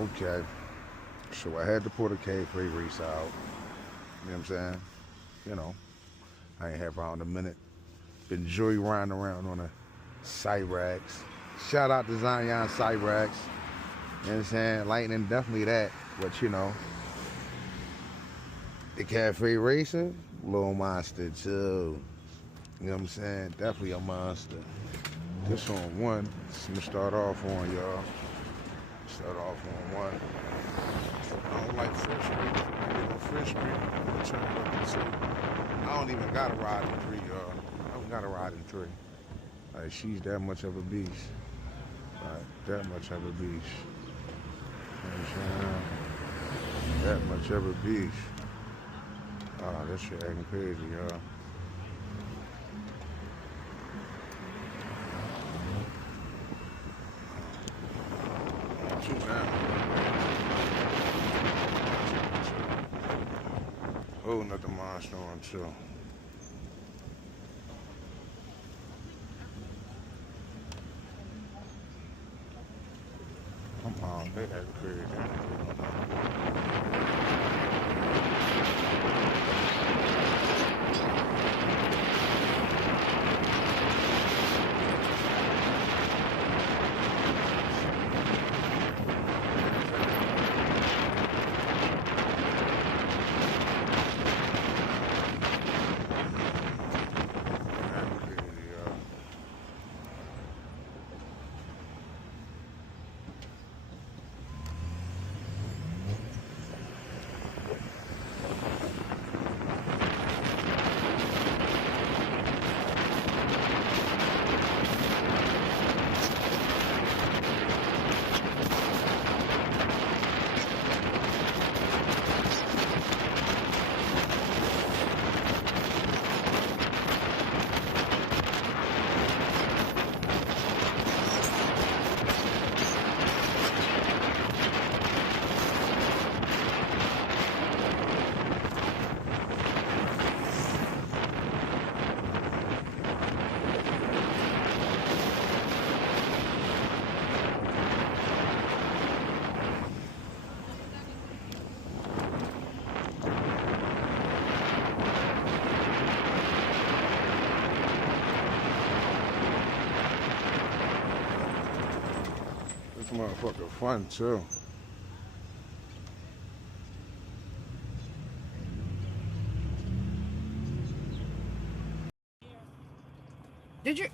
Okay, so I had to pull the Cafe race out. You know what I'm saying? You know, I ain't have around a minute. Been joy riding around on a Cyrax. Shout out to Zion Cyrax. You know what I'm saying? Lightning, definitely that. But you know, the Cafe Racer, little monster too. You know what I'm saying? Definitely a monster. This on one. I'm gonna start off on y'all. Start off on one. I don't like Fifth Street. I get on Fifth Street. I'm gonna turn up and two. I don't even gotta ride in three, y'all. I don't gotta ride in three. Like she's that much of a beast. Like that much of a beast. You know what I'm saying? That much of a beast. Oh, this shit acting crazy, y'all. Two down. Whole nother monster on too. Come on, they acting crazy. Acting crazy, y'all. This motherfucker fun too. Did you?